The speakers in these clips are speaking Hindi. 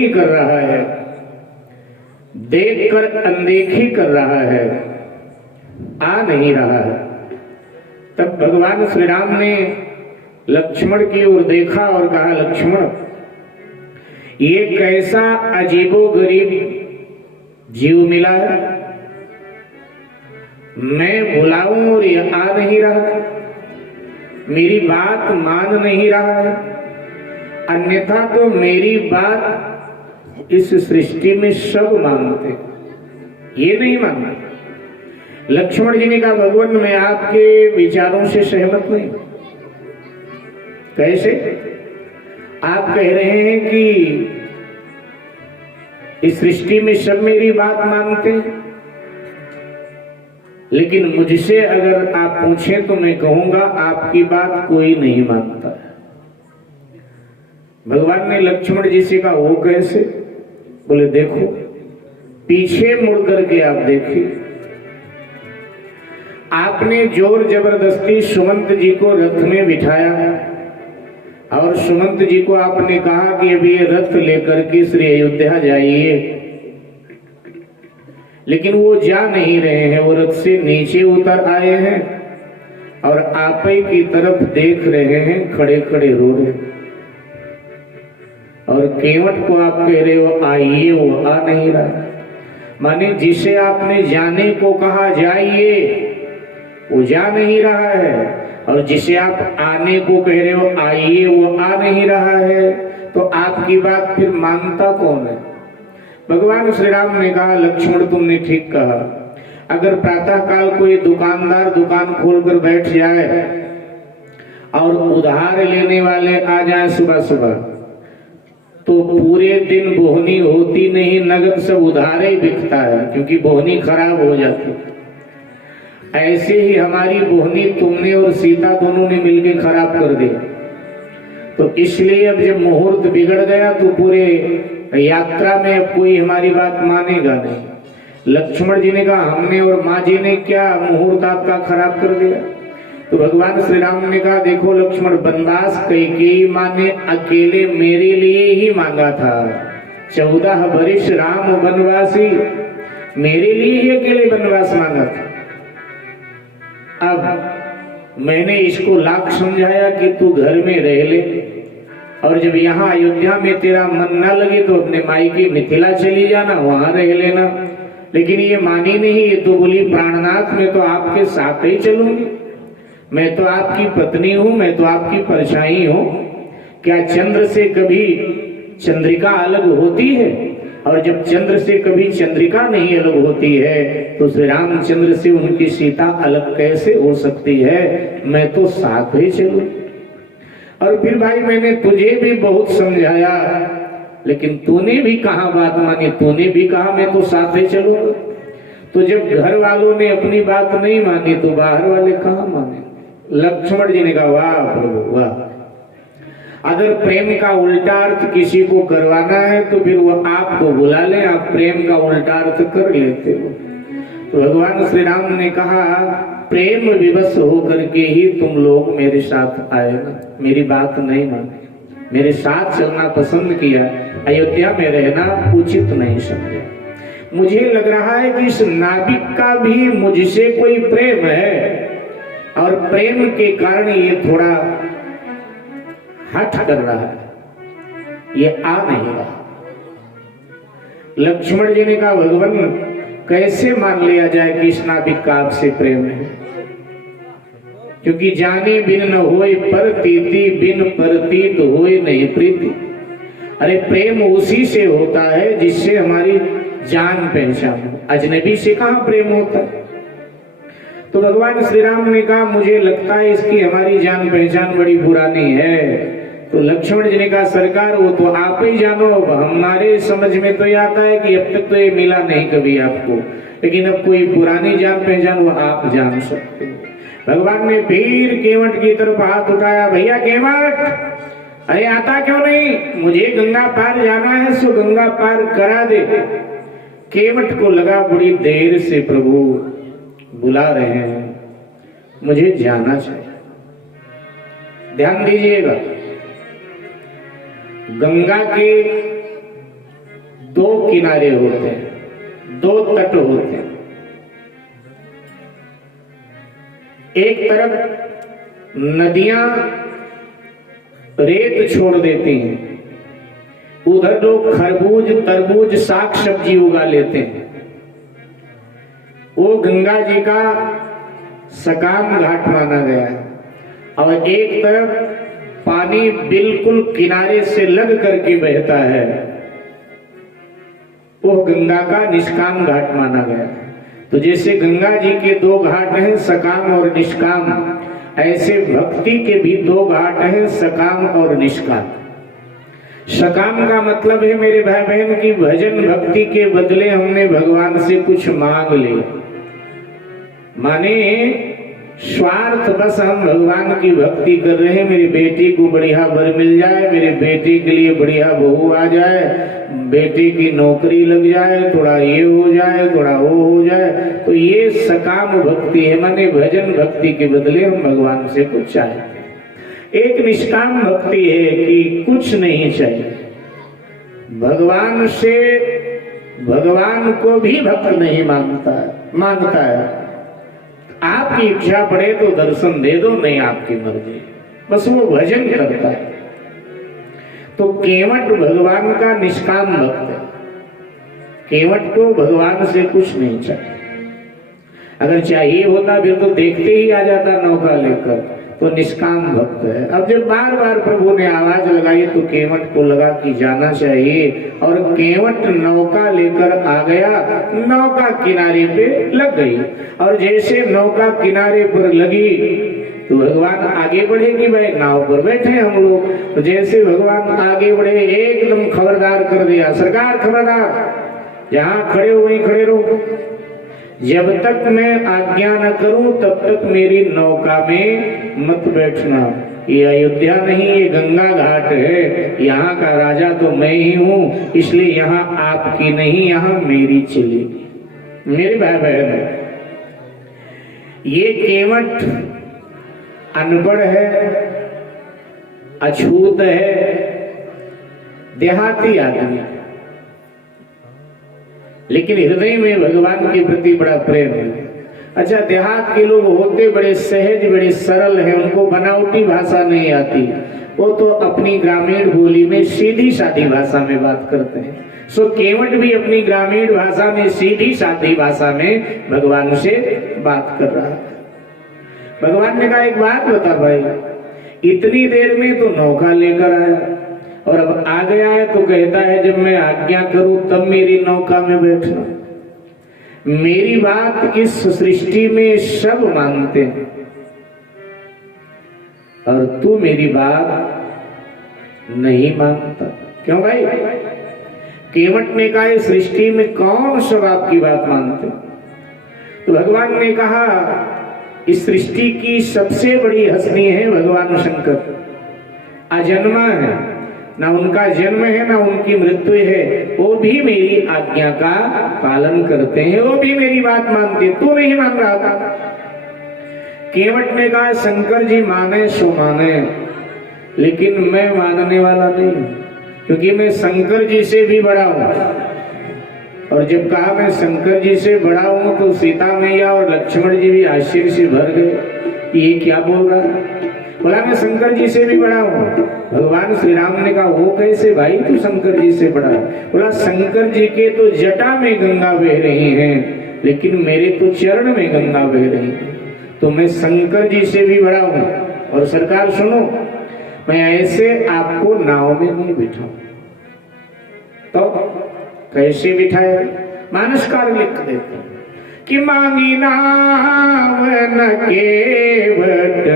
कर रहा है, देखकर अनदेखी कर रहा है, आ नहीं रहा है। तब भगवान श्री राम ने लक्ष्मण की ओर देखा और कहा, लक्ष्मण, ये कैसा अजीबोगरीब जीव मिला है। मैं बुलाऊं और ये आ नहीं रहा, मेरी बात मान नहीं रहा है। अन्यथा तो मेरी बात इस सृष्टि में सब मानते, ये नहीं मानते। लक्ष्मण जी ने कहा, भगवान, मैं आपके विचारों से सहमत नहीं। कैसे? आप कह रहे हैं कि इस सृष्टि में सब मेरी बात मानते हैं, लेकिन मुझसे अगर आप पूछें तो मैं कहूंगा आपकी बात कोई नहीं मानता है। भगवान ने लक्ष्मण जी से कहा, वो कैसे? बोले, देखो, पीछे मुड़ करके आप देखिए। आपने जोर जबरदस्ती सुमंत जी को रथ में बिठाया और सुमंत जी को आपने कहा कि अभी ये रथ लेकर के श्री अयोध्या जाइए, लेकिन वो जा नहीं रहे हैं। वो रथ से नीचे उतर आए हैं और आप ही की तरफ देख रहे हैं, खड़े खड़े रो रहे हैं। और केवट को आप कह रहे हो आइए, वो आ नहीं रहा। माने जिसे आपने जाने को कहा जाइए, वो जा नहीं रहा है, और जिसे आप आने को कह रहे हो आइए, वो आ नहीं रहा है। तो आपकी बात फिर मानता कौन है? भगवान श्री राम ने कहा, लक्ष्मण, तुमने ठीक कहा। अगर प्रातः काल कोई दुकानदार दुकान खोलकर बैठ जाए और उधार लेने वाले आ जाए सुबह सुबह, तो पूरे दिन बोहनी होती नहीं, नगद सब उधारे ही बिकता है, क्योंकि बोहनी खराब हो जाती। ऐसे ही हमारी बोहनी तुमने और सीता दोनों ने मिलकर खराब कर दी। तो इसलिए अब जब मुहूर्त बिगड़ गया तो पूरे यात्रा में अब कोई हमारी बात मानेगा नहीं। लक्ष्मण जी ने कहा, हमने और माँ जी ने क्या मुहूर्त आपका खराब कर दिया? तो भगवान श्री राम ने कहा, देखो लक्ष्मण, वनवास कैकेयी माँ ने अकेले मेरे लिए ही मांगा था। 14 वर्ष राम वनवासी, मेरे लिए ही अकेले वनवास मांगा था। अब मैंने इसको लाख समझाया कि तू घर में रह ले, और जब यहाँ अयोध्या में तेरा मन ना लगे तो अपने माई की मिथिला चली जाना, वहां रह लेना। लेकिन ये मानी नहीं, ये तो बोली, प्राणनाथ, मैं तो आपके साथ ही चलूंगी, मैं तो आपकी पत्नी हूं, मैं तो आपकी परछाई हूं। क्या चंद्र से कभी चंद्रिका अलग होती है? और जब चंद्र से कभी चंद्रिका नहीं अलग होती है तो श्री रामचंद्र से उनकी सीता अलग कैसे हो सकती है? मैं तो साथ ही चलूं। और फिर भाई, मैंने तुझे भी बहुत समझाया, लेकिन तूने भी कहा बात मानी, तूने भी कहा मैं तो साथ ही चलूंगा। तो जब घर वालों ने अपनी बात नहीं मानी तो बाहर वाले कहां माने? लक्ष्मण जी ने कहा, वाह प्रभु वाह, अगर प्रेम का उल्टा अर्थ किसी को करवाना है तो फिर वो आपको बुला ले, आप प्रेम का उल्टा अर्थ कर लेते हो। तो भगवान श्री राम ने कहा, प्रेम विवश होकर के ही तुम लोग मेरे साथ आए ना, मेरी बात नहीं माने, मेरे साथ चलना पसंद किया, अयोध्या में रहना उचित नहीं समझा। मुझे लग रहा है कि इस नाविक का भी मुझसे कोई प्रेम है, और प्रेम के कारण ये थोड़ा हट कर रहा है, ये आ नहीं रहा। लक्ष्मण जी ने कहा, भगवान, कैसे मान लिया जाए कि इस नाविक का आपसे प्रेम है? क्योंकि जाने बिन न होए परतीति, बिन परतीत होए नहीं प्रीति। अरे प्रेम उसी से होता है जिससे हमारी जान पहचान हो, अजनबी से कहां प्रेम होता है? तो भगवान श्री राम ने कहा, मुझे लगता है इसकी हमारी जान पहचान बड़ी पुरानी है। तो लक्ष्मण जी ने कहा, सरकार, वो तो आप ही जानो, हमारे समझ में तो ये आता है कि अब तक तो ये मिला नहीं कभी आपको, लेकिन अब कोई पुरानी जान पहचान वो आप जान सकते हो। भगवान ने फिर केवट की तरफ हाथ उठाया, भैया केवट, अरे आता क्यों नहीं? मुझे गंगा पार जाना है, सो गंगा पार करा दे। केवट को लगा बड़ी देर से प्रभु बुला रहे हैं, मुझे जाना चाहिए। ध्यान दीजिएगा, गंगा के किनारे होते हैं, दो तट होते हैं। एक तरफ नदियां रेत छोड़ देती हैं, उधर लोग खरबूज तरबूज साग सब्जी उगा लेते हैं। वो गंगा जी का सकाम घाट माना गया है। और एक तरफ पानी बिल्कुल किनारे से लग करके बहता है, वो गंगा का निष्काम घाट माना गया है। तो जैसे गंगा जी के दो घाट हैं, सकाम और निष्काम, ऐसे भक्ति के भी दो घाट हैं, सकाम और निष्काम। सकाम का मतलब है मेरे भाई बहन की भजन भक्ति के बदले हमने भगवान से कुछ मांग लिया, माने स्वार्थ बस हम भगवान की भक्ति कर रहे हैं। मेरी बेटी को बढ़िया वर मिल जाए, मेरे बेटे के लिए बढ़िया बहू आ जाए, बेटे की नौकरी लग जाए, थोड़ा ये हो जाए, थोड़ा वो हो जाए, तो ये सकाम भक्ति है, माने भजन भक्ति के बदले हम भगवान से कुछ चाहते हैं। एक निष्काम भक्ति है कि कुछ नहीं चाहिए, भगवान से भगवान को भी भक्त नहीं मानता है। आपकी इच्छा पड़े तो दर्शन दे दो, नहीं आपकी मर्जी, बस वो भजन करता है। तो केवट भगवान का निष्काम भक्त है, केवट को भगवान से कुछ नहीं चाहिए। अगर चाहिए होता फिर तो देखते ही आ जाता नौका लेकर, तो निष्काम भक्त है। अब जब बार बार प्रभु ने आवाज लगाई तो केवट को लगा कि जाना चाहिए, और केवट नौका लेकर आ गया, नौका किनारे पे लग गई। और जैसे नौका किनारे पर लगी तो भगवान आगे बढ़े कि भाई नाव पर बैठे हम लोग, तो जैसे भगवान आगे बढ़े एकदम खबरदार कर दिया, सरकार खबरदार, जहां खड़े हो वहीं खड़े रहो, जब तक मैं आज्ञा न करूं तब तक मेरी नौका में मत बैठना। ये अयोध्या नहीं, ये गंगा घाट है, यहाँ का राजा तो मैं ही हूँ, इसलिए यहाँ आपकी नहीं, यहाँ मेरी चलेगी। मेरे भाई बहन, ये केवट अनपढ़ है, अछूत है, देहाती आदमी, लेकिन हृदय में भगवान के प्रति बड़ा प्रेम है। अच्छा, देहात के लोग होते बड़े सहज, बड़े सरल हैं, उनको बनावटी भाषा नहीं आती, वो तो अपनी ग्रामीण बोली में सीधी सादी भाषा में बात करते हैं। सो केवट भी अपनी ग्रामीण भाषा में सीधी सादी भाषा में भगवान से बात कर रहा है। भगवान ने कहा एक बात बता भाई, इतनी देर में तो नौका लेकर आया और अब आ गया है तो कहता है जब मैं आज्ञा करूं तब मेरी नौका में बैठना। मेरी बात इस सृष्टि में सब मानते हैं और तू मेरी बात नहीं मानता, क्यों भाई? केवट ने कहा इस सृष्टि में कौन सब आपकी बात मानते? तो भगवान ने कहा इस सृष्टि की सबसे बड़ी हस्ती है भगवान शंकर, अजन्मा है, ना उनका जन्म है ना उनकी मृत्यु है, वो भी मेरी आज्ञा का पालन करते हैं, वो भी मेरी बात मानते, तू नहीं मान रहा था। केवट ने कहा शंकर जी माने सो माने, लेकिन मैं मानने वाला नहीं, क्योंकि मैं शंकर जी से भी बड़ा हूं। और जब कहा मैं शंकर जी से बड़ा हूं तो सीता मैया और लक्ष्मण जी भी आश्चर्य से भर गए, ये क्या बोल रहा है? बोला मैं शंकर जी से भी बड़ा हूं। भगवान श्री राम ने कहा वो कैसे भाई, तू शंकर जी से बड़ा है? बोला शंकर जी के तो जटा में गंगा बह रही है, लेकिन मेरे तो चरण में गंगा बह रही है, तो मैं शंकर जी से भी बड़ा हूं। और सरकार सुनो, मैं ऐसे आपको नाव में नहीं बिठाऊं, तो कैसे बिठाए? मानसकार लिख देते कि मांगी नाव न केवट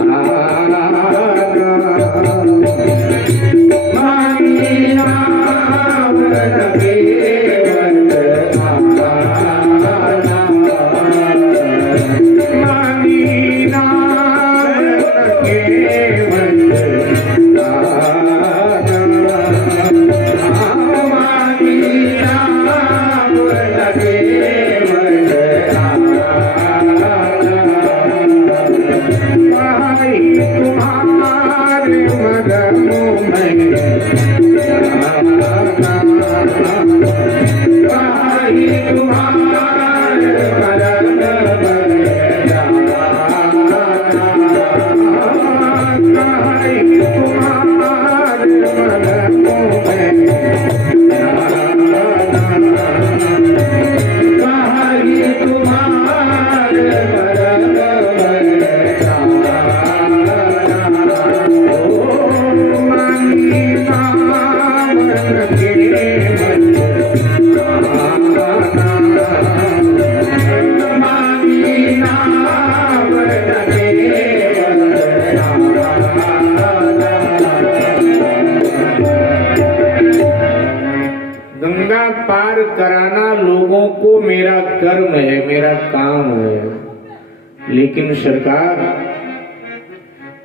आना, मांगी नाव न केवट आना, मांगी नाव न केवट तुम्हारे मदन में तुम्हारे मरम में जाना, कहीं तुम्हारे मरम में पार कराना लोगों को मेरा कर्म है, मेरा काम है। लेकिन सरकार,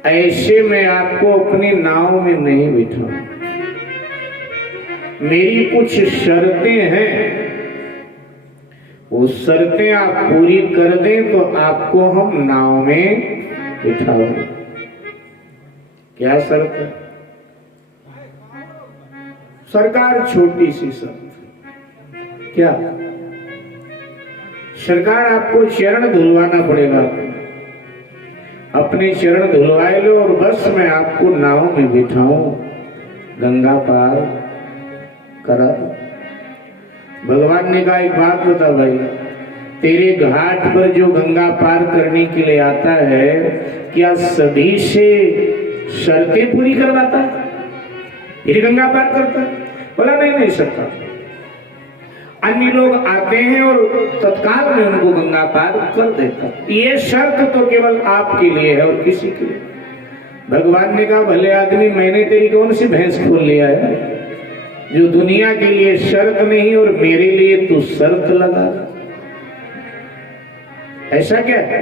ऐसे मैं आपको अपनी नाव में नहीं बिठाऊं। मेरी कुछ शर्तें हैं, वो शर्तें आप पूरी कर दें तो आपको हम नाव में बिठाओगे। क्या शर्त है सरकार? छोटी सी शर्त। क्या? सरकार, आपको चरण धुलवाना पड़ेगा। अपने चरण धुलवाए लो और बस मैं आपको नाव में बिठाऊं, गंगा पार करा। भगवान ने कहा एक बात बता भाई, तेरे घाट पर जो गंगा पार करने के लिए आता है, क्या सभी से शर्तें पूरी करवाता है फिर गंगा पार करता है? बोला नहीं सकता। अन्य लोग आते हैं और तत्काल में उनको गंगा पार कर देता। ये शर्त तो केवल आपके लिए है और किसी के लिए। भगवान ने कहा भले आदमी, मैंने तेरी कौन सी भैंस खोल लिया है जो दुनिया के लिए शर्त नहीं और मेरे लिए तू शर्त लगा? ऐसा क्या है?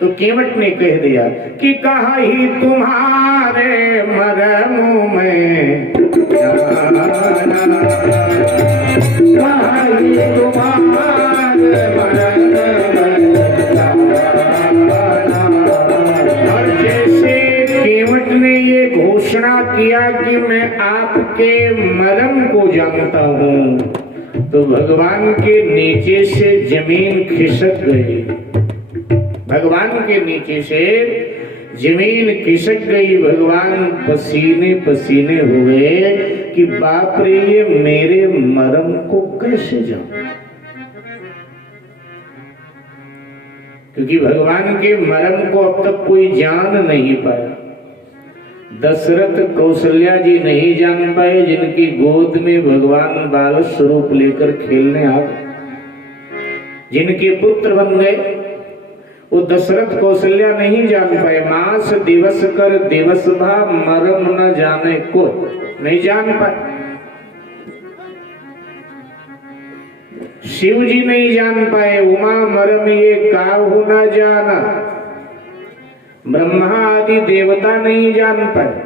तो केवट ने कह दिया कि कहा ही तुम्हारे मरम में जाना, कहा ही तुम्हारे मरम में जाना। और जैसे केवट ने ये घोषणा किया कि मैं आपके मरम को जानता हूं, तो भगवान के नीचे से जमीन खिसक गई। भगवान के नीचे से जमीन खिसक गई। भगवान पसीने पसीने हुए कि बाप रे, ये मेरे मरम को कैसे जाऊं? क्योंकि भगवान के मरम को अब तक कोई जान नहीं पाया। दशरथ कौशल्या जी नहीं जान पाए, जिनकी गोद में भगवान बाल स्वरूप लेकर खेलने आ गए, जिनके पुत्र बन गए, वो दशरथ कौशल्या नहीं जान पाए। मास दिवस कर दिवस भा मरम न जाने को नहीं जान पाए। शिव जी नहीं जान पाए, उमा मरम ये काहू न जाना। ब्रह्मा आदि देवता नहीं जान पाए।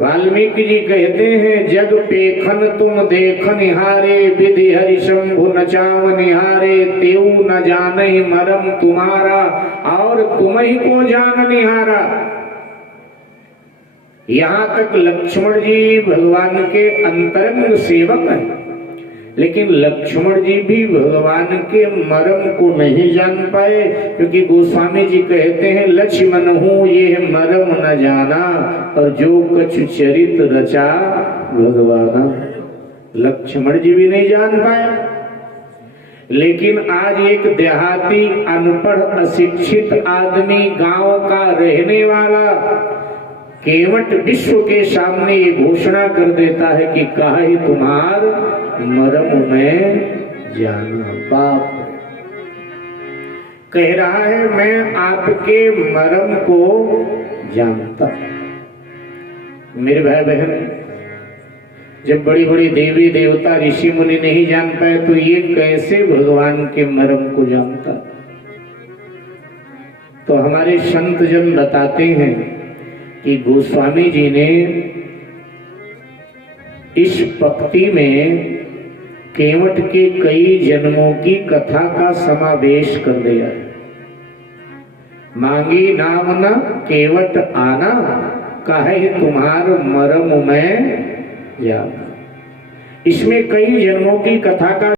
वाल्मीकि जी कहते हैं जग पेखन तुम देख निहारे, विधि हरि शंभु नचाव निहारे, तेऊ न जाने मरम तुम्हारा, और तुम ही को जान निहारा। यहाँ तक लक्ष्मण जी भगवान के अंतरंग सेवक हैं, लेकिन लक्ष्मण जी भी भगवान के मरम को नहीं जान पाए, क्योंकि गोस्वामी जी कहते हैं लक्ष्मण हूँ ये मरम न जाना, और जो कछु चरित रचा भगवाना। लक्ष्मण जी भी नहीं जान पाया। लेकिन आज एक देहाती अनपढ़ अशिक्षित आदमी, गांव का रहने वाला केवट विश्व के सामने ये घोषणा कर देता है कि काहे तुम्हार मरम में जाना। बाप कह रहा है मैं आपके मरम को जानता। मेरे भाई बहन, जब बड़ी बड़ी देवी देवता ऋषि मुनि नहीं जान पाए, तो ये कैसे भगवान के मरम को जानता? तो हमारे संत जन बताते हैं कि गोस्वामी जी ने इस पंक्ति में केवट के कई जन्मों की कथा का समावेश कर दिया है। मांगी नाम न केवट आना, काहे तुम्हार मरम में जाना। इसमें कई जन्मों की कथा का